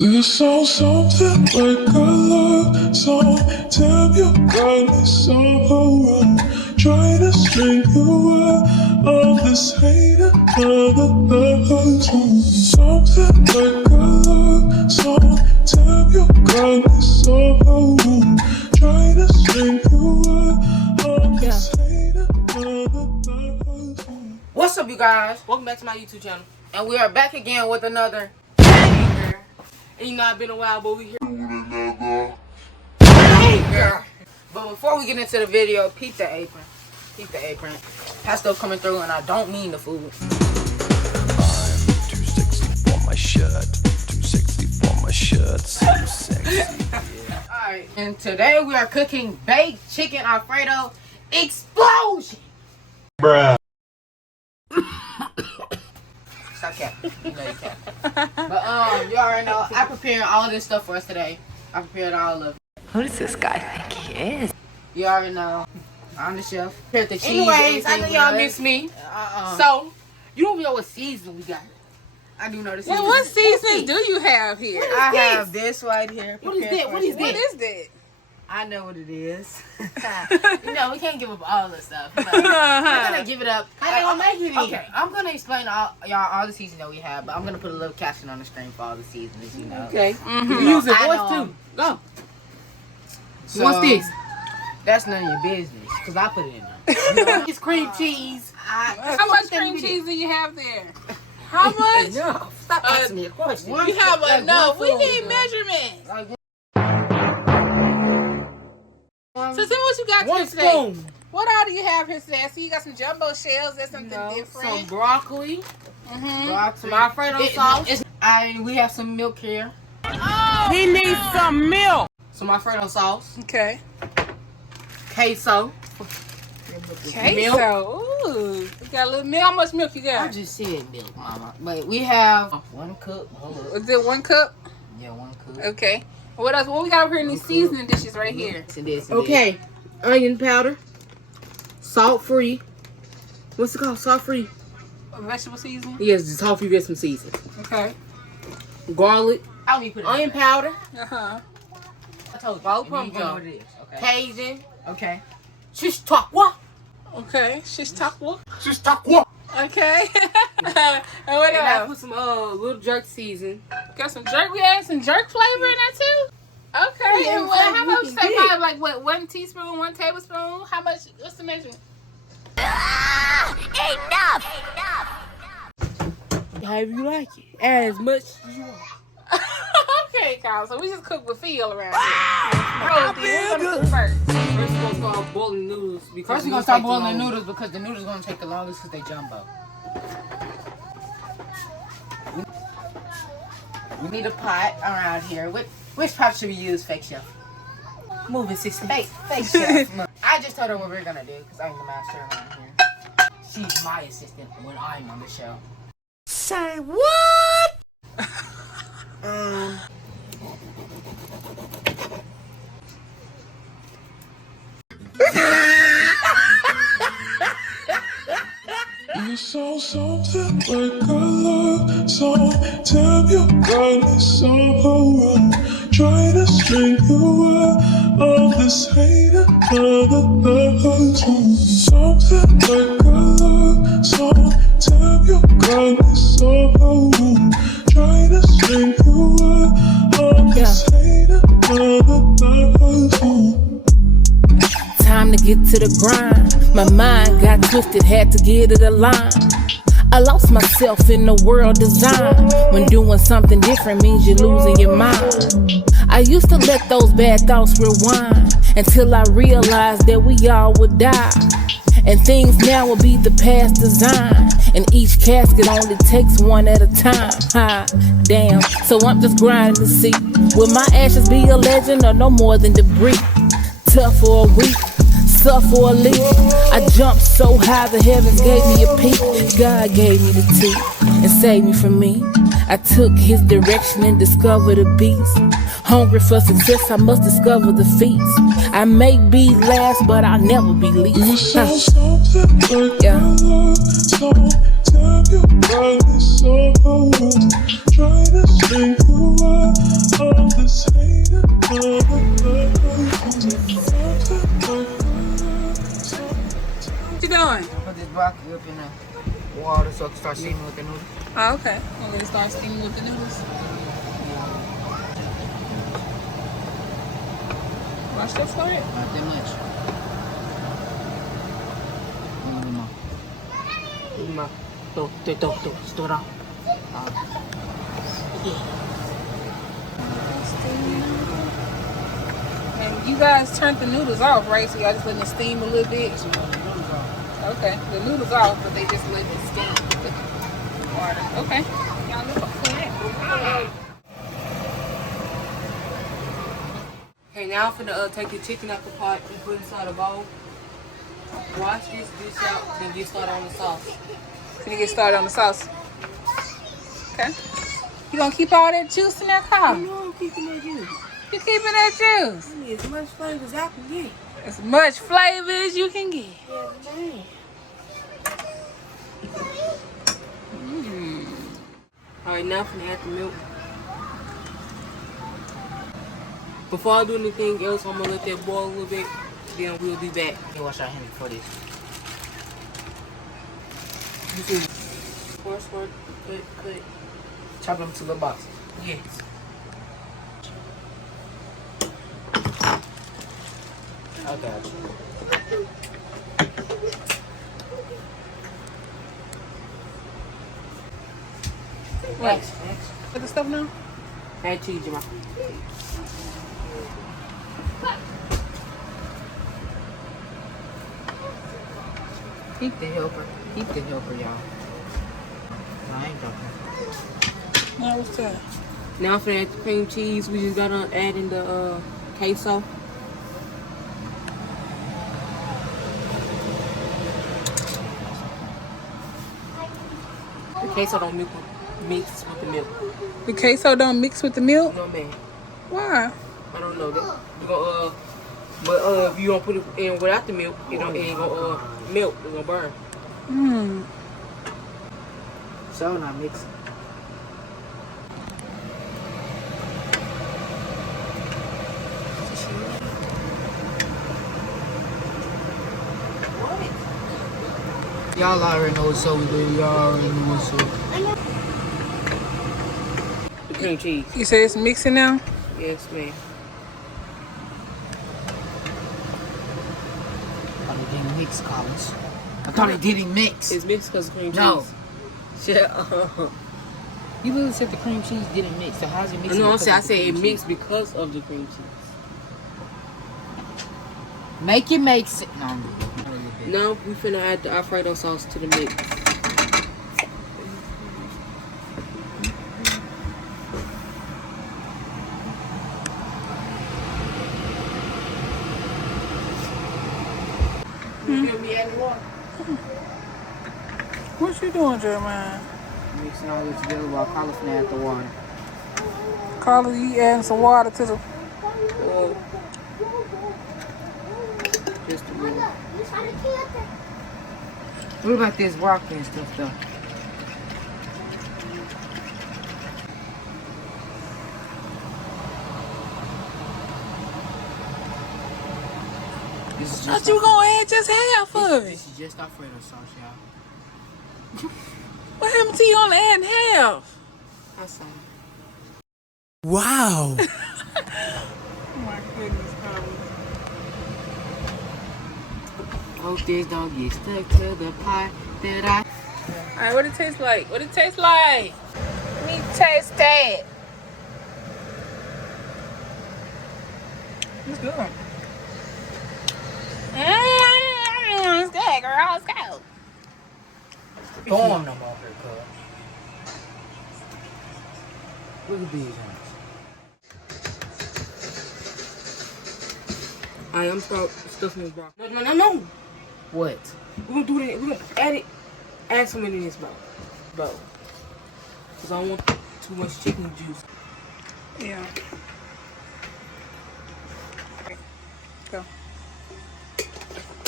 This sounds something like a love song. Damn, you got me so wrong. Trying to string you up on this hate another love song. Something like a love song. Damn, you got me so wrong. Trying to string you up on this hate another love song. What's up, you guys? Welcome back to my YouTube channel. And we are back again with another banger. And you know, it's been a while, but we here with another banger. But before we get into the video, peep the apron. Peep the apron. Pastel coming through, and I don't mean the food. I'm too sexy for my shirt. Too sexy for my shirt. So sexy. Yeah. Alright, and today we are cooking baked chicken Alfredo explosion. Bruh. Stop capping. You know you can't. But you already know I prepared all this stuff for us today. I prepared all of it. Who does this guy think he is? You already know. I'm the chef. Prepared the cheese. Anyways, I know y'all miss me. So, you don't know what season we got. I do know the season. Well, what seasons do you have here? I have this right here. What is that? What is that? What is that? I know what it is. You know, we can't give up all the stuff. You know. We're gonna give it up. How they gonna make it? Okay, I'm gonna explain all the seasons that we have, but I'm gonna put a little caption on the screen for all the seasons. You know. Okay. You know, Use your I voice know too. Go. So, What's this? That's none of your business, cause I put it in there. You know? It's cream cheese. How much cream cheese do you have there? How much? Stop asking me a question. You have enough. We need measurements. Like, So tell me what you got here today. What all do you have here today? I see you got some jumbo shells. That's something different. Some broccoli. Mm-hmm. Some Alfredo sauce. We have some milk here. Oh, he needs some milk. Some Alfredo sauce. Okay. Queso. Queso. Ooh. You got a little milk. How much milk you I got? just said milk, mama. But we have 1 cup. Is it 1 cup? Yeah, 1 cup. Okay. What else? What we got over here in these seasoning dishes right here? Okay. Onion powder. Salt free. What's it called? Salt free. Vegetable seasoning? Yes, just salt free with some seasoning. Okay. Garlic. Onion powder. Uh-huh. I told you. Both pumpkin. Cajun. Okay. Shish takwa. Okay. Shish takwa. Shish takwa. Okay. And what And I else? put some little jerk season. Got some jerk. We add some jerk flavor in that too? Okay. Yeah, And what, how much? you Say can probably like what? 1 teaspoon, 1 tablespoon? How much? What's the measurement? However you like it. Add as much as you want. Okay, Kyle. So we just cook with feel around here. What we gonna cook first? First we're gonna start boiling noodles. First we're gonna start boiling the noodles because the noodles gonna take the longest because they jumbo. We need a pot around here. Which pot should we use, fake chef? Moving 60. Fake chef. I just told her what we're gonna do because I'm the master around here. She's my assistant when I'm on the show. Say what? You sound something like a love song. Damn, you got me so wrong. Trying to string you up on this hate another love song. Something like a love song. Damn, you got me so wrong. Trying to string you up on this hate another love song. Time to get to the grind. My mind got twisted, had to get it aligned. I lost myself in the world design. When doing something different means you're losing your mind. I used to let those bad thoughts rewind until I realized that we all would die. And things now will be the past design. And each casket only takes one at a time. Ha, damn. So I'm just grinding to see, will my ashes be a legend or no more than debris? Tough for a week, tough for a leap. I jumped so high the heavens gave me a peek. God gave me the teeth and saved me from me. I took his direction and discovered the beast. Hungry for success, I must discover the feats. I may be last, but I'll never be least. You sound something like a love song. Damn, you got me so wrong. Trying to string you up this hater. What you doing? Put this broccoli up in the water so I can start steaming with the noodles. Oh, okay. I'm gonna start steaming with the noodles. Watch this for it. Not that much. Lima. Store out. And you guys turned the noodles off, right? So y'all just letting it steam a little bit. Okay, the noodles off, but they just let it steam with the water. Okay. Y'all look for that. Okay, now I'm finna take your chicken out the pot and put it inside a bowl. Wash this dish out, then get started on the sauce. Finna get started on the sauce. Okay. You gonna keep all that juice in that car? No, I'm keeping that juice. You keeping that juice? I need as much flavor as I can get. As much flavor as you can get. Yeah, man. Alright, now I'm finna add the milk. Before I do anything else, I'm gonna let that boil a little bit. Then we'll be back. Okay, wash our hands before this. Squirt, cut. Chop them to little boxes. Yes. I got you. What? Put the stuff now? Add cheese, Jamal. Keep the helper, y'all. No, I ain't joking. No, what's that? Now I'm finna add the cream cheese. We just gotta add in the queso. The queso don't mix with the milk. The queso don't mix with the milk? No, man. Why? I don't know that. You gonna but if you don't put it in without the milk, it ain't gonna melt. It's gonna burn. So not mixing. Y'all already know what's up with it. Y'all already know what's up. The cream cheese. You say it's mixing now? Yes, ma'am. Oh, they didn't mix, Carlous. I thought it didn't mix. It's mixed because of cream cheese. No. Shut up. You literally said the cream cheese didn't mix, so how's it mixing? No, I because of said the it cream mixed because of the cream cheese. cheese? Make it make sense. No, I'm good. Now we finna add the Alfredo sauce to the mix. What you doing, Jeremiah? Mixing all this together while Carlous finna add the water. Carlous, you adding some water to the... Just a little. What about this broccoli and stuff, though? This is Thought just you were gonna add just half of it. This is just Alfredo sauce, y'all. What happened to you only adding half? I saw it. Wow. Oh my goodness, Carlous. Hope this don't get stuck to the pot that I. Alright, what it taste like? What it taste like? Let me taste that. It's good. It's good, girl. Let's go. Throwing them off here, cuz. Look at these ones. Alright, I'm stuffing this broccoli. No. What? We're gonna do that. We're gonna add some in this bowl. Because I don't want too much chicken juice. Yeah. Okay. Go.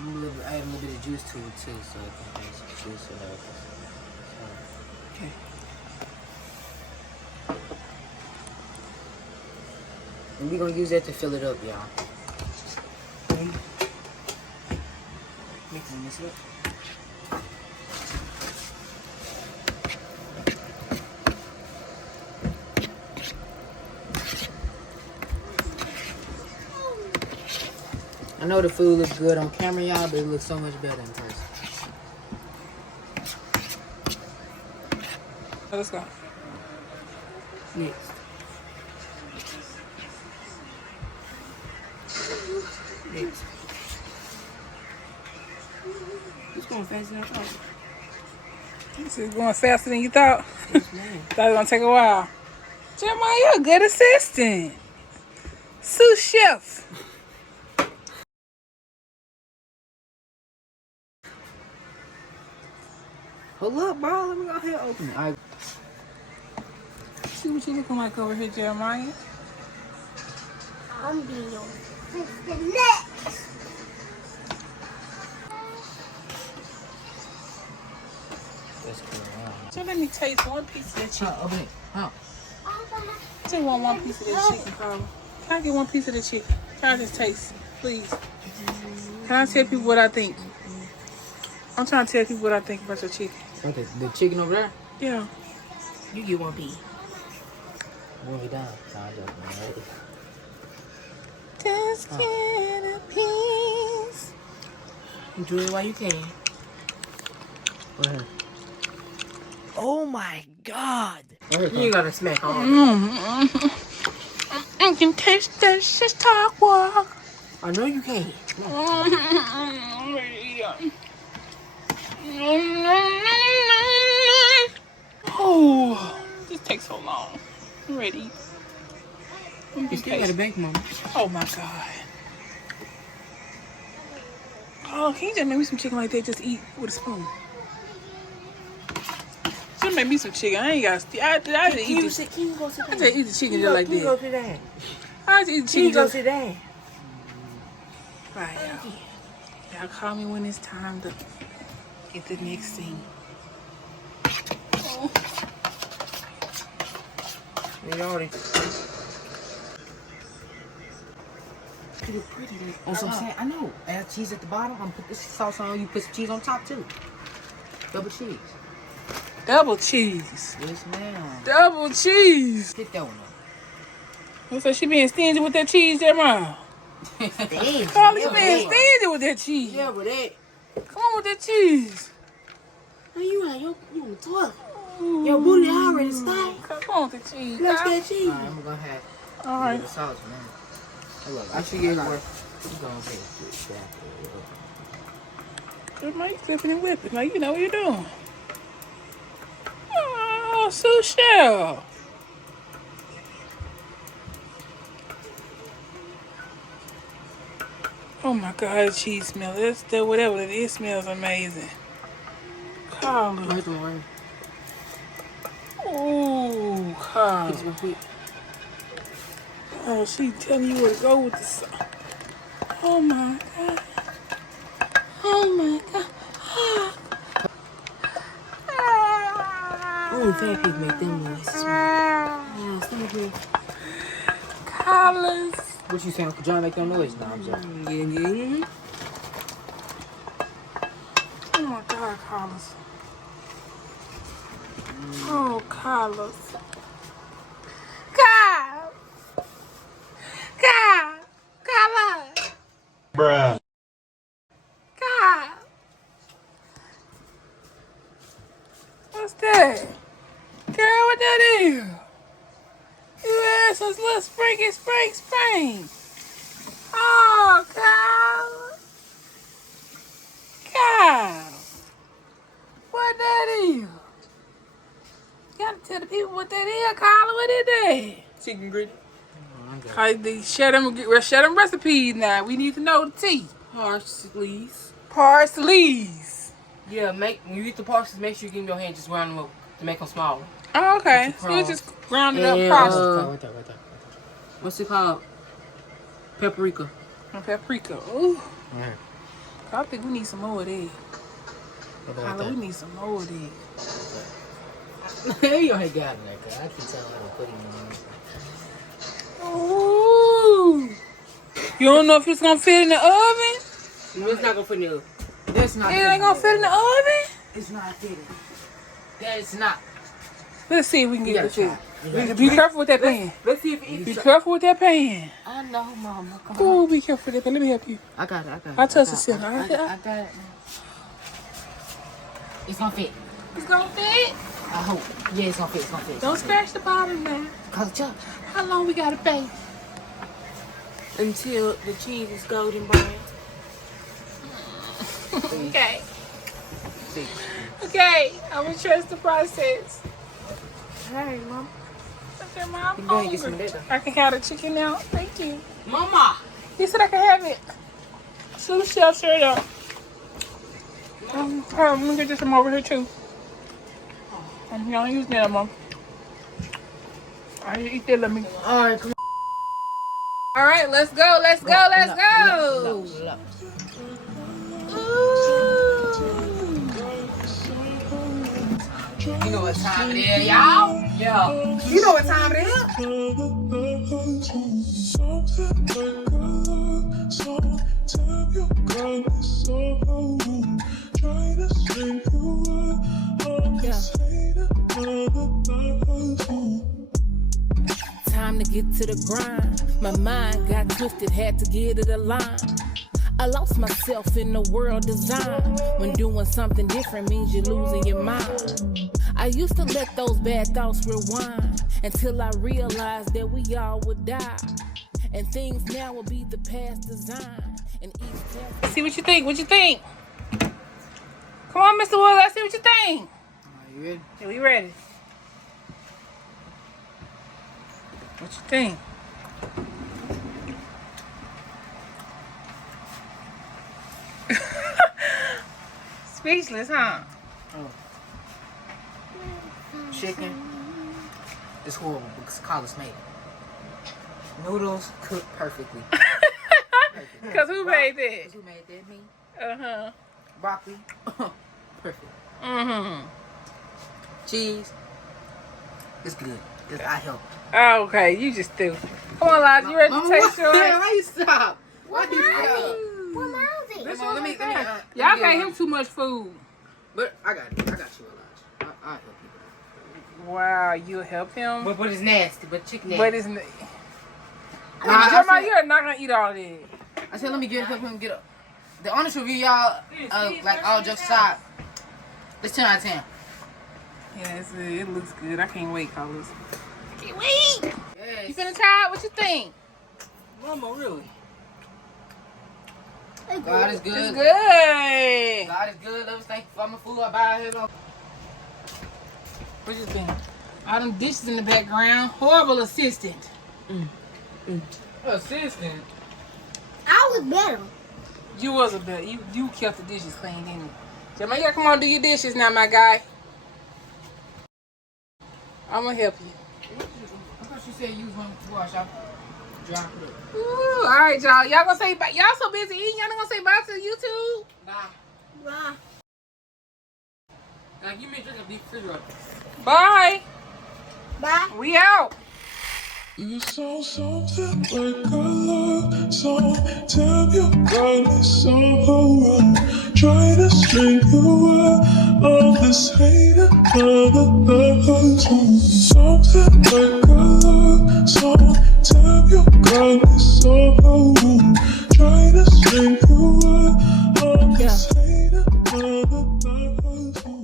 I'm gonna add a little bit of juice to it too, so it can have some juice and everything. Okay. And we're gonna use that to fill it up, y'all. Mixing this up. I know the food looks good on camera, y'all, but it looks so much better in person. Let's go. Next. Next. It's going faster than I thought. This is going faster than you thought. Yes, ma'am. Thought it was gonna take a while. Jeremiah, you're a good assistant. Sous chef. Hold up, bro. Let me go ahead and open it. All right. See what you looking like over here, Jeremiah. I'm being That's cool. So let me taste one piece of that chicken. Open it. Huh? I just want one piece of that chicken, Carla. Can I get one piece of the chicken? Try this taste, please. Can I tell people what I think? I'm trying to tell people what I think about your chicken. Okay, the chicken over there? Yeah. You get one piece. When we done. Nah, I'm joking, right? Just get a piece. Enjoy it while you can. Go ahead. Oh my god. Go ahead, you ain't gotta smack on. I can taste that shit talk walk. I know you can. Oh, this takes so long. I'm ready. You still gotta bake, mama. Oh my god. Oh, can you just make me some chicken like that? Just eat with a spoon. Just make me some chicken. I ain't got. I just eat the. Can you go sit I down? just eat the chicken just like Can you go that. sit down? I just eat the Can chicken you go just. sit down? Right, y'all. Y'all call me when it's time to get the next thing. Oh. We already. Pretty pretty. That's what I'm saying. I know. Add cheese at the bottom. I'm gonna put this sauce on. You put some cheese on top too. Double cheese. Double cheese. Yes, ma'am. Double cheese. Get that one up. So she being stingy with that cheese there, Mom. Damn. Carly, you being stingy with that cheese. Yeah, but that. Come on with that cheese. Where you at? You on the toilet. Your booty already stank. Come on with the cheese. Let's Carl. get cheese. Alright, I'm gonna have All right. the sauce, man. Hey, look, I should get more. You gonna take it back. Good, Mike. You flipping and whipping. Like, you know what you're doing. Oh, sous chef. Oh my God, the cheese smell. That's that whatever it is smells amazing. Carla. Right, don't worry. Oh, Carla. It's real quick. Oh, she telling you where to go with the sauce. Oh my God. Oh my God. Only fat people make them noises. Yeah, stand here. Carlous. What you saying? Uncle John make them noise? Nah, I'm joking. Yeah. Oh my God, Carlous. Oh, Carlous. Carlous. Bruh. God. What's that? Girl, what that is? You ass us little spring. Oh, Kyle. Kyle. What that is? You gotta tell the people what that is, Kyle. What is that? Chicken gritty. Share them recipes now. We need to know the tea. Parsleys. Parsleys. Yeah, when you eat the parsley, make sure you give them your hand, just round them up to make them smaller. Oh, okay. So you just ground it up parsley. Right there. What's it called? Paprika. Paprika. Ooh. Right. I think we need some more of that. Carla, we need some more of that. You already got it, I can tell how to put him in. Ooh. You don't know if it's gonna fit in the oven? No, it's not gonna fit in the oven. That's not. It ain't gonna fit in the oven? It's not fitting. That is not. Let's see if we can You get gotta it try. fit. Be careful with that pan. Let's see if Be careful with that pan. I know, Mama. Come on. Ooh, be careful with that pan. Let me help you. I got it. I touch the center. I got it. It's gonna fit. It's gonna fit. I hope. Yeah, it's gonna fit. It's gonna fit. Don't scratch the bottom, man. Cause Chuck. How long we gotta bake? Until the cheese is golden brown. Okay. Okay, I'm gonna trust the process. Hey, Mama. Okay, Mom. You go ahead and get some of that, though. I can have the chicken now. Thank you. Mama. He said I can have it. Sous chef, straight up. Let me get this from over here too. Y'all use that, Mom. I eat that. Let me. All right, come on. All right, let's go. Let's go. Let's go. You know what time it is, y'all? Yeah. You know what time it is? Something like a love song. Tell your kindness of a woman. Try to string you up on this hater love song. Time to get to the grind. My mind got twisted, had to get it aligned. I lost myself in the world design. When doing something different means you're losing your mind. I used to let those bad thoughts rewind until I realized that we all would die. And things now will be the past design. And each test. See what you think. What you think? Come on, Mr. Woods. Let's see what you think. Are you ready? Yeah, we ready. What you think? Speechless, huh? Chicken is horrible because Carlous made it. Noodles cooked perfectly. Cause who made that? Because who made that? Me. Uh-huh. Broccoli. Perfect. Mm-hmm. Cheese. It's good. Because I helped. Oh, okay, you just do. Come on, Lodge, you ready to taste yours? Why you stop? Why you stop? This Come on, one let me, right let me, there. Y'all gave him too much food. But I got it. I got you, Elijah. I'll help you. Wow, you'll help him? But it's nasty. But chicken nasty. But it's... I Jeremiah, said- you're not gonna eat all that. I said, let me help him get up. The honest review, y'all, like all jokes aside, it's 10 out of 10. Yeah, it looks good. I can't wait, Carlous. I can't wait. Yes. You finna try it? What you think? Mama, really? God is good. It's good. God is good. Love us. Thank you for my food. I buy it. What you think? All them dishes in the background. Horrible assistant. Assistant. I was better. You was a bit. You kept the dishes clean, didn't you? Jeremiah, come on, do your dishes now, my guy. I'm gonna help you. I thought you said you was going to wash. I'll drop it. Ooh, all right, y'all. Y'all gonna say bye? Y'all so busy eating. Y'all not gonna say bye to YouTube? Nah. Now, give me a drink of deep refrigerator. Bye. Bye. We out. You saw something like a love song. Tell your kindness of a woman. Try to string you up on this hater love song. Something like a love song. Tell your kindness of a woman. Try to string you up on this hater love song.